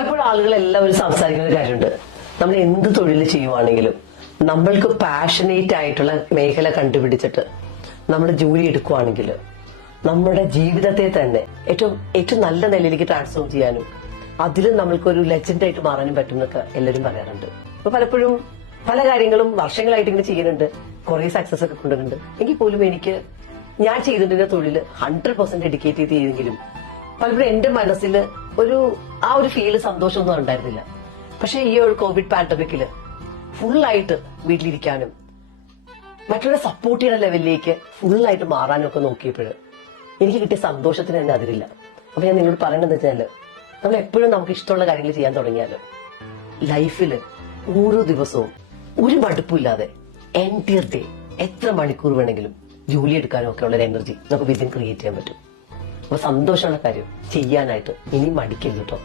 പലപ്പോഴും ആളുകൾ എല്ലാവരും സംസാരിക്കുന്ന ഒരു കാര്യമുണ്ട്. നമ്മൾ എന്ത് തൊഴിൽ ചെയ്യുവാണെങ്കിലും നമ്മൾക്ക് പാഷനേറ്റ് ആയിട്ടുള്ള മേഖല കണ്ടുപിടിച്ചിട്ട് നമ്മൾ ജോലി എടുക്കുവാണെങ്കിൽ നമ്മുടെ ജീവിതത്തെ തന്നെ ഏറ്റവും നല്ല നിലയിലേക്ക് ട്രാൻസ്ഫോം ചെയ്യാനും അതിലും നമ്മൾക്കൊരു ലെജൻഡായിട്ട് മാറാനും പറ്റുന്നൊക്കെ എല്ലാവരും പറയാറുണ്ട്. അപ്പൊ പലപ്പോഴും പല കാര്യങ്ങളും വർഷങ്ങളായിട്ട് ഇങ്ങനെ ചെയ്യുന്നുണ്ട്, കുറെ സക്സസ് ഒക്കെ കൊണ്ടുവരുന്നുണ്ട്. എങ്കിൽ പോലും എനിക്ക് ഞാൻ ചെയ്തിട്ടുള്ള തൊഴിൽ 100% ഡെഡിക്കേറ്റ് ചെയ്തെങ്കിലും പലപ്പോഴും എന്റെ മനസ്സിൽ ആ ഒരു ഫീല് സന്തോഷമൊന്നും ഉണ്ടായിരുന്നില്ല. പക്ഷെ ഈ ഒരു കോവിഡ് പാൻഡമിക്കില് ഫുള്ളായിട്ട് വീട്ടിലിരിക്കാനും മറ്റുള്ള സപ്പോർട്ട് ചെയ്യുന്ന ലെവലിലേക്ക് ഫുള്ളായിട്ട് മാറാനും ഒക്കെ നോക്കിയപ്പോൾ എനിക്ക് കിട്ടിയ സന്തോഷത്തിന് തന്നെ അതിരില്ല. അപ്പൊ ഞാൻ നിങ്ങളോട് പറയണമെന്ന് വെച്ചാല് നമ്മൾ എപ്പോഴും നമുക്ക് ഇഷ്ടമുള്ള കാര്യങ്ങൾ ചെയ്യാൻ തുടങ്ങിയാൽ ലൈഫിൽ ഓരോ ദിവസവും ഒരു മടുപ്പില്ലാതെ എൻറ്റയർ ഡേ എത്ര മണിക്കൂർ വേണമെങ്കിലും ജോലി എടുക്കാനും ഒക്കെ ഉള്ള ഒരു എനർജി നമുക്ക് വിതിൻ ക്രിയേറ്റ് ചെയ്യാൻ പറ്റും. അപ്പൊ സന്തോഷമുള്ള കാര്യം ചെയ്യാനായിട്ട് ഇനി മടിക്കരുത് കേട്ടോ.